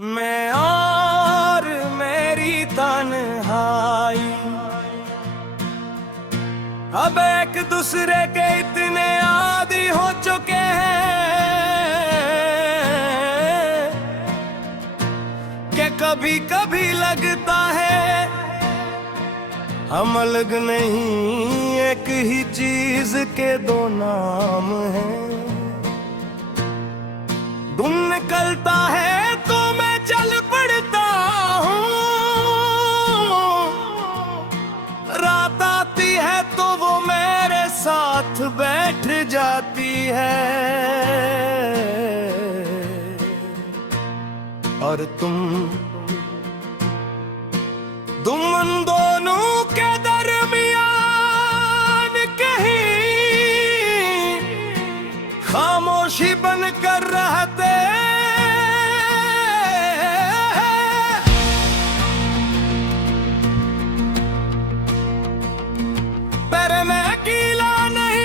मैं और मेरी तन्हाई अब एक दूसरे के इतने आदी हो चुके हैं कि कभी कभी लगता है हम अलग नहीं, एक ही चीज के दो नाम हैं। दिन निकलता है तो मैं चल पड़ता हूँ, रात आती है तो वो मेरे साथ बैठ जाती है। और तुम उन दोनों के दरमियान कहीं खामोशी बनकर रहते पर मैं अकेला नहीं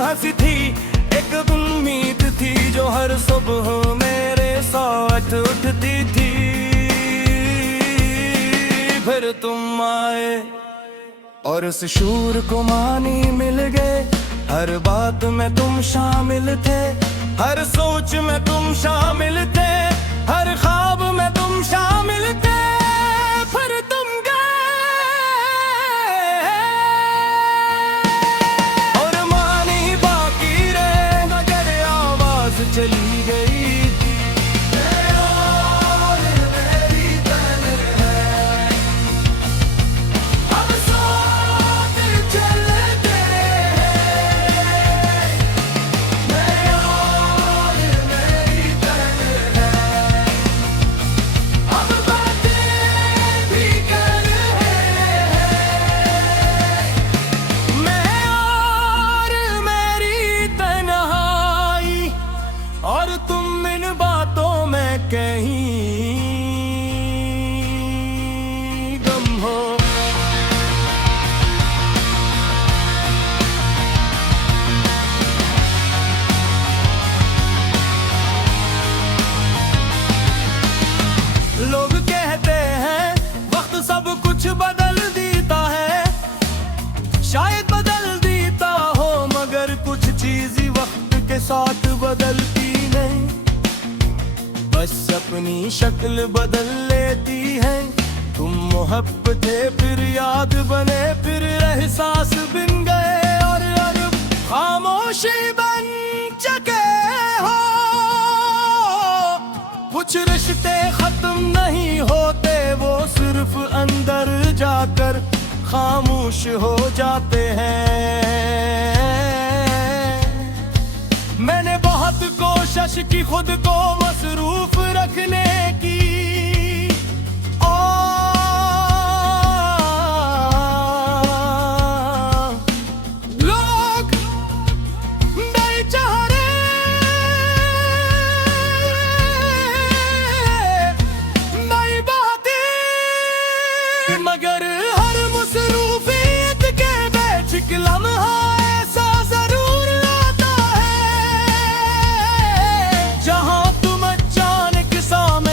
हंसी थी, एक उम्मीद थी जो हर सुबह मेरे साथ उठती थी। फिर तुम आए और उस शूर को मानी मिल गए, हर बात में तुम शामिल थे, हर सोच में तुम शामिल थे, हर ख्वाब में तुम शामिल थे। फिर तुम चली गई थी। और मेरी तन्हाई अब साथ चलते हैं। मैं और मेरी तन्हाई अब बातें भी कर रहे हैं। मैं और मेरी तन्हाई और तुम इन बातों में कहीं गम हो। लोग कहते हैं वक्त सब कुछ बदल देता है, शायद बदल देता हो, मगर कुछ चीज वक्त के साथ बदलती नहीं, बस अपनी शक्ल बदल लेती है। तुम मोहब्बते फिर याद बने, फिर एहसास बिन गए और अब खामोशी बन चुके हो। कुछ रिश्ते खत्म नहीं होते, वो सिर्फ अंदर जाकर खामोश हो जाते हैं। मैंने बहुत कोशिश की खुद को मसरूफ रखने की, लोग नहीं चाह रहे नई बातें, मगर हर मसरूफियत के बीच एक लम्हा ऐसा जरूर आता है जहां तुम अचानक सामने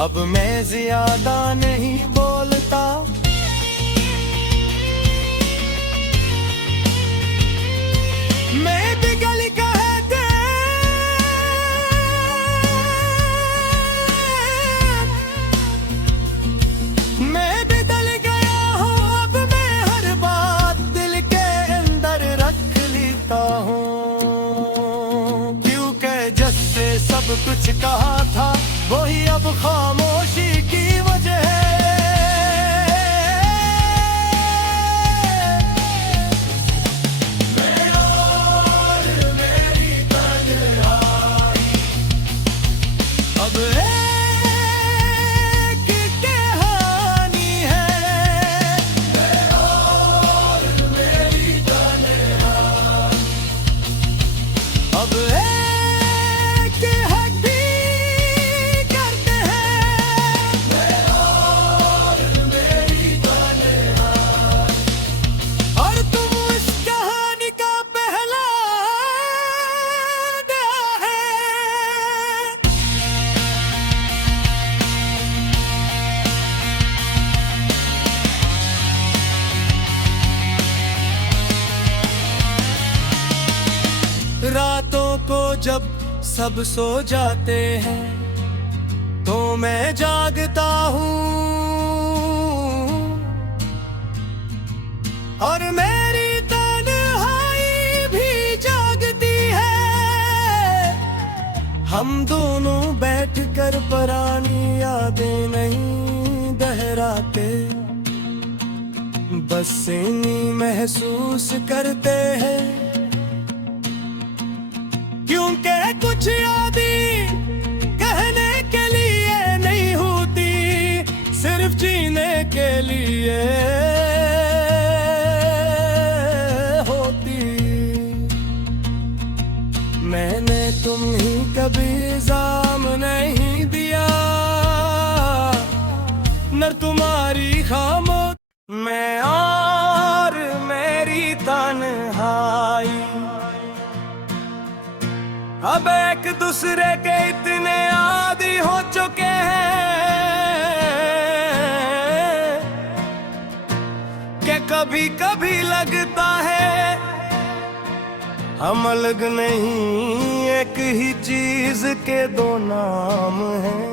अब मैं ज्यादा नहीं बोलता, मैं पिघल कहते मैं बदल गया हूँ। अब मैं हर बात दिल के अंदर रख लेता हूँ, क्योंकि जिससे सब कुछ कहा था वही अब खामोशी की वजह है। अब एक कहानी है, मैं और मेरी तन्हाई। अब एक हकीकत है, मैं और मेरी तन्हाई। और तुम इस कहानी का पहला अध्याय है। रातों को जब सब सो जाते हैं तो मैं जागता हूँ, और मेरी तन्हाई भी जागती है। हम दोनों बैठकर पुरानी यादें नहीं दोहराते, बस इन्हीं महसूस करते हैं, क्योंकि कुछ यादें कहने के लिए नहीं होती, सिर्फ जीने के लिए होती। मैंने तुम्हें कभी इल्जाम नहीं दिया, न तुम्हारी खामोश, मैं और मेरी तन्हाई अब एक दूसरे के इतने आदी हो चुके हैं कि कभी कभी लगता है हम अलग नहीं, एक ही चीज के दो नाम हैं।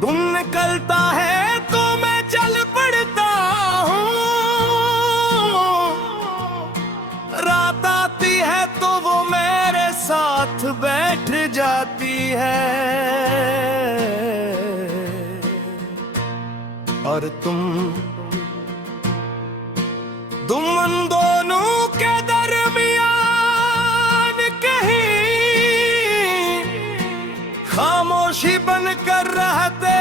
दिन निकलता है तो मैं चल पड़ता हूँ, रात आती है तो वो मेरे साथ बैठ जाती है। और तुम उन दोनों के दरमियान कहीं खामोशी बनकर रहते।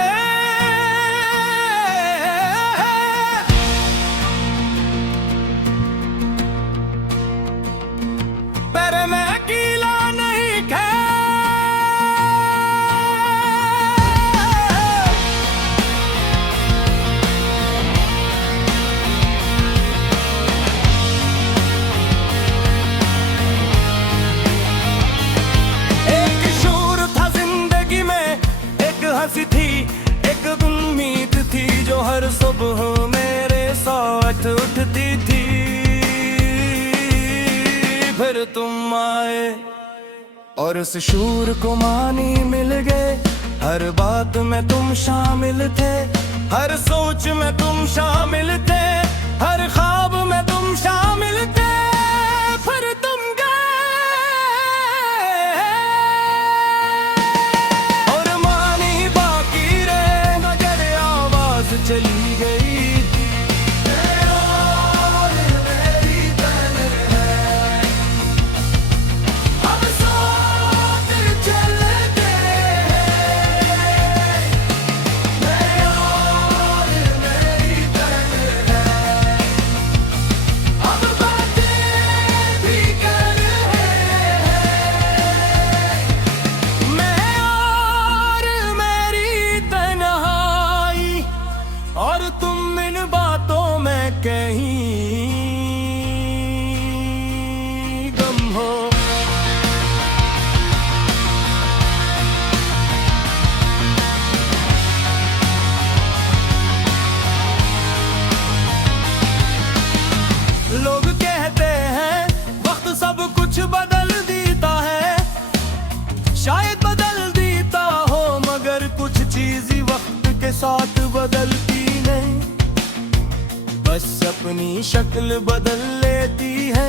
पर मैं अकेला नहीं एक शोर था जिंदगी में, एक हंसी थी, एक उम्मीद थी जो हर सुबह मेरे साथ उठती थी। फिर तुम आए और उस शूर को मानी मिल गए, हर बात में तुम शामिल थे, हर सोच में तुम शामिल थे, हर ख्वाब में तुम शामिल थे। फिर तुम गए और मानी बाकी रहे, मगर आवाज चली गई। और तुम इन बस अपनी शक्ल बदल लेती है।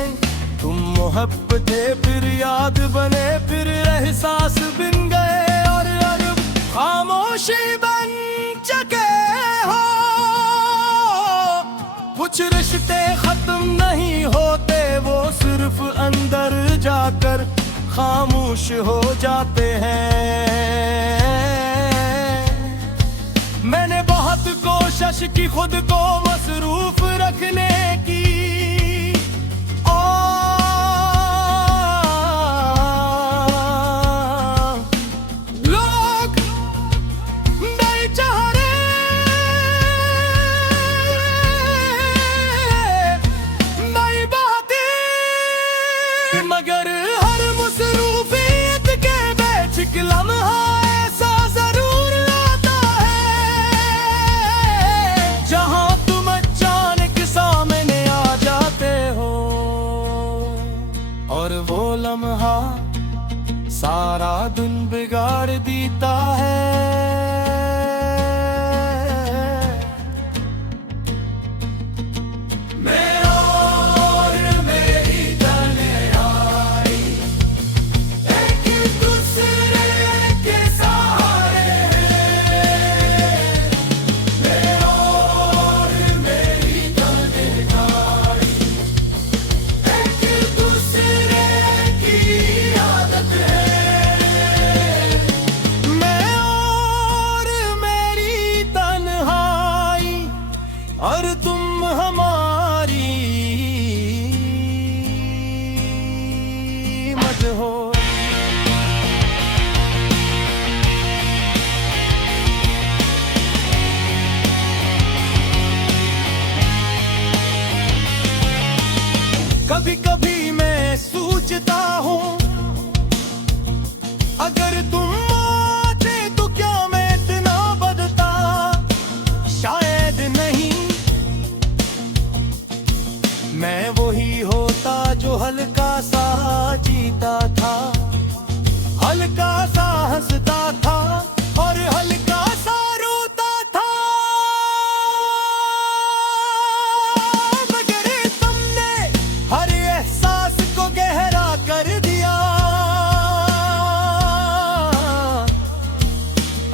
तुम मोहब्बतें फिर याद बने, फिर एहसास बिन गए और अब खामोशी बन चुके हो। कुछ रिश्ते खत्म नहीं होते, वो सिर्फ अंदर जाकर खामोश हो जाते हैं। मैंने बहुत कोशिश की खुद को मसरूफ रखने की, लोग नहीं चाह रहे, नहीं बातें, मगर हर मसरूफियत के बीच एक लम्हा ऐसा जरूर आता है, जहां तुम अचानक सामने आ जाते हो। और वो लम्हा सारा दिन बिगाड़ देता है। मैं और मेरी तन्हाई एक दूसरे के सहारे हैं। मैं और मेरी तन्हाई एक दूसरे की आदत है। मैं और मेरी तन्हाई और तुम हमारी मत हो। कभी कभी मैं सोचता हूँ, अगर तुम आते तो क्या मैं इतना बदलता, शायद नहीं। मैं वही होता जो हल्का सा जीता था, हल्का सा हंसता था और हल्का सा रोता था। मगर तुमने हर एहसास को गहरा कर दिया।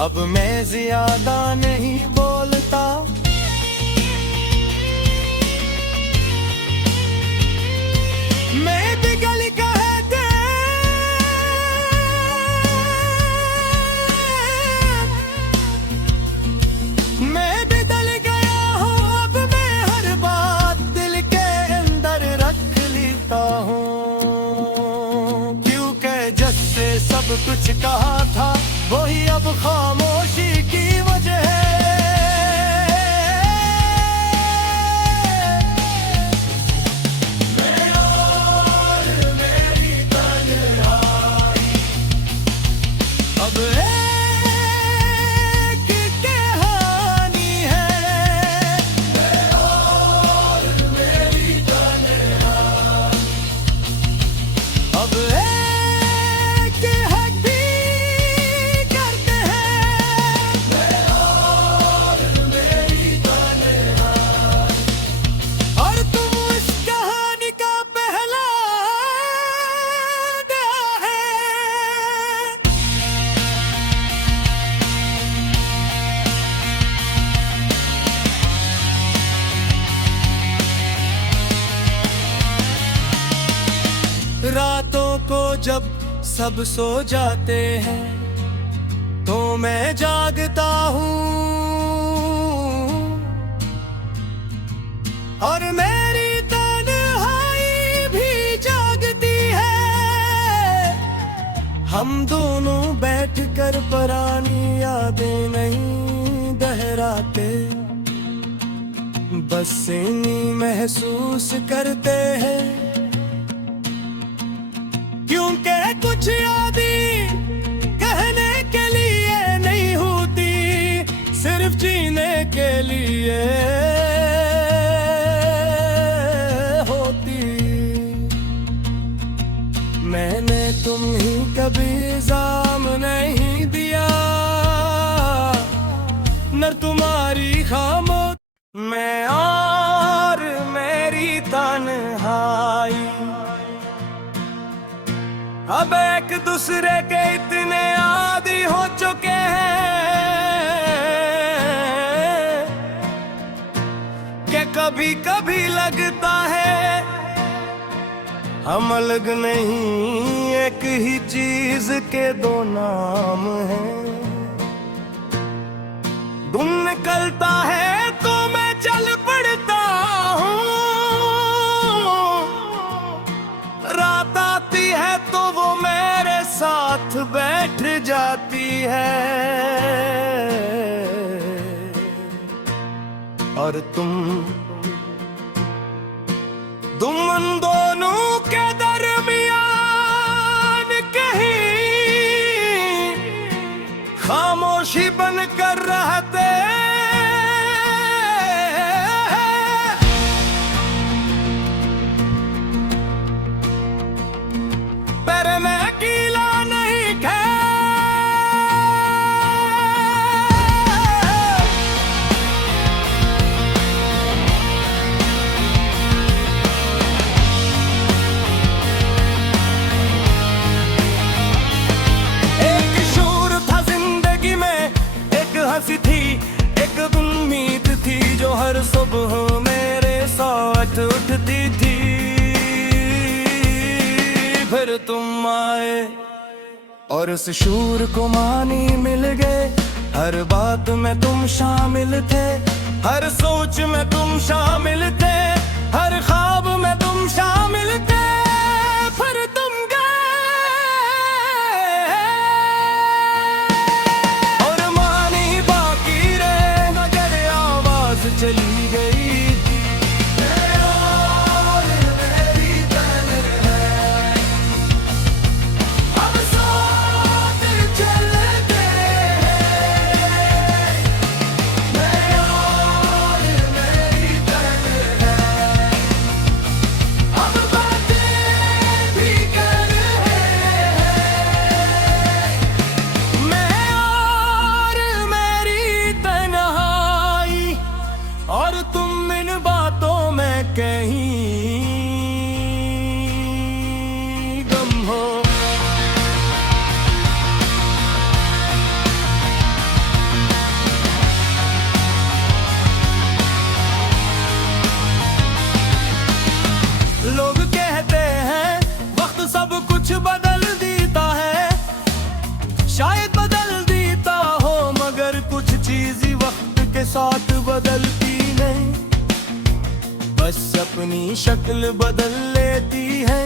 अब मैं ज्यादा नहीं बोलता, मैं पिघल कहते, मैं बदल गया हूँ। अब मैं हर बात दिल के अंदर रख लेता हूँ, क्योंकि जिससे सब कुछ कहा था वही अब खामोशी की वजह है। मैं और मेरी तन्हाई अब एक कहानी है। मैं और मेरी तन्हाई अब एक हड्डी करते हैं। मैं और मेरी तन्हाई और तुम इस कहानी का पहला अध्याय है। रातों को जब सब सो जाते हैं तो मैं जागता हूँ, और मेरी तन्हाई भी जागती है। हम दोनों बैठकर पुरानी यादें नहीं दोहराते, बस इन्हीं महसूस करते हैं। क्योंकि कुछ यादें कहने के लिए नहीं होती, सिर्फ जीने के लिए होती। मैंने तुम्हें कभी इल्जाम नहीं दिया, न तुम्हारी खामोश। मैं अब एक दूसरे के इतने आदी हो चुके हैं कि कभी कभी लगता है हम अलग नहीं, एक ही चीज के दो नाम हैं। दिन निकलता है तो मैं चल पड़ता हूँ, रात आती है तो वो मेरे साथ बैठ जाती है। और तुम उन दोनों के दरमियान कहीं खामोशी बनकर रहते। पर मैं अकेला नहीं थी, एक उम्मीद थी जो हर सुबह मेरे साथ उठती थी। फिर तुम आए और उस शूर को मानी मिल गए। हर बात में तुम शामिल थे, हर सोच में तुम शामिल थे, हर ख्वाब में तुम शामिल थे। फिर तुम चली गई थी। और मेरी तन्हाई अब साथ चलते हैं। मैं और मेरी तन्हाई अब बातें भी कर रहे हैं। मैं और मेरी तन्हाई और तुम इन बातों में कहीं गम हो। लोग कहते हैं वक्त सब कुछ बदल देता है, शायद बदल देता हो, मगर कुछ चीज वक्त के साथ बदलती नहीं, बस अपनी शक्ल बदल लेती है।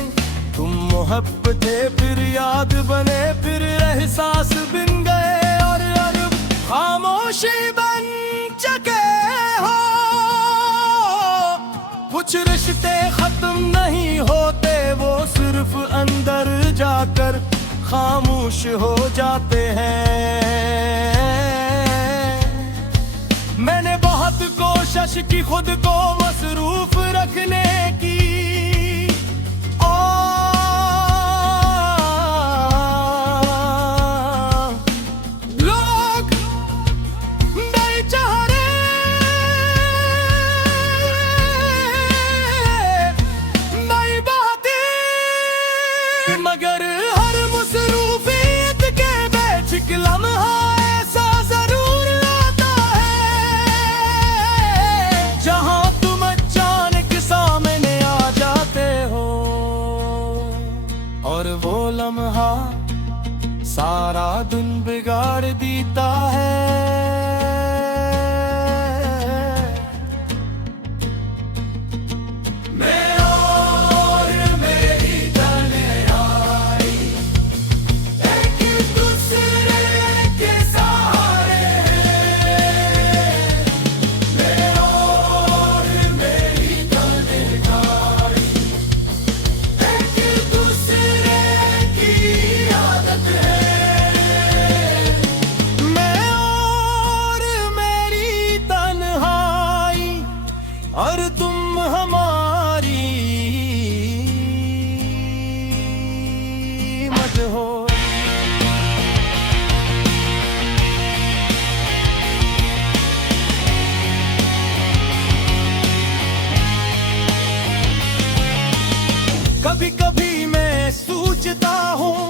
तुम मोहब्बतें फिर याद बने, फिर एहसास बिन गए और खामोशी बन चुके हो। कुछ रिश्ते खत्म नहीं होते, वो सिर्फ अंदर जाकर खामोश हो जाते हैं। मैंने बहुत कोशिश की खुद को मसरूफ रखने की, लोग नहीं चाह रहे नई बातें, मगर हर मसरूफियत के बीच एक लम्हा ऐसा जरूर आता है जहां तुम अचानक सामने आ जाते हो। और वो लम्हा सारा दिन बिगाड़ देता है। मैं और मेरी तन्हाई एक दूसरे के सहारे हैं। मैं और मेरी तन्हाई एक दूसरे की आदत है। मैं और मेरी तन्हाई और तुम हमारी मत हो। कभी कभी मैं सोचता हूँ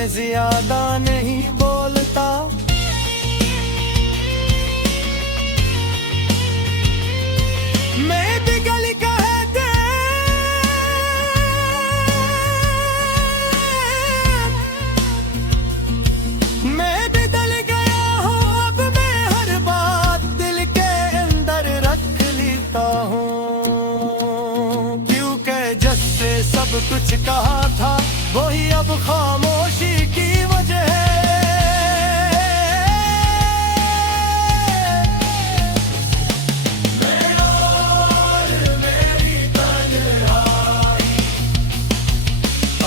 मैं ज्यादा नहीं बोलता। मैं पिघल कहते मैं बदल गया हूँ, अब मैं हर बात दिल के अंदर रख लेता हूँ। क्योंकि जिससे सब कुछ कहा था वही अब खामोशी की वजह है।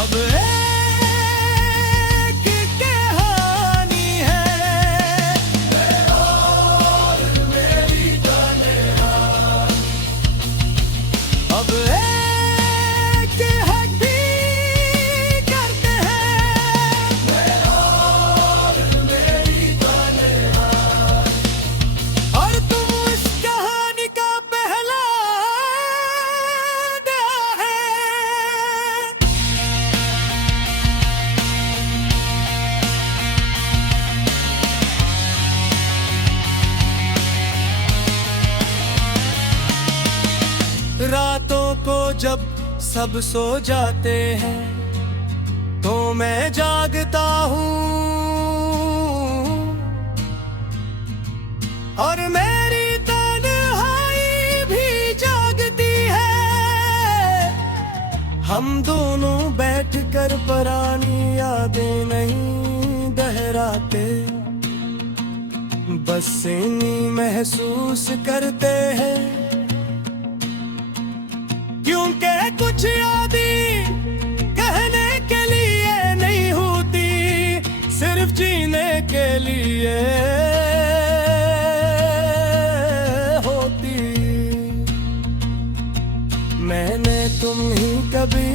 अब एक कहानी है, मैं और मेरी तन्हाई। अब एक हक करते हैं, मैं और मेरी तन्हाई। और तुम इस कहानी का पहला अध्याय है। रातों को जब सब सो जाते हैं तो मैं जागता हूँ, और मेरी तन्हाई भी जागती है। हम दोनों बैठकर पुरानी यादें नहीं दोहराते, बस इन्हीं महसूस करते हैं। क्योंकि कुछ यादें कहने के लिए नहीं होती, सिर्फ जीने के लिए होती। मैंने तुम ही कभी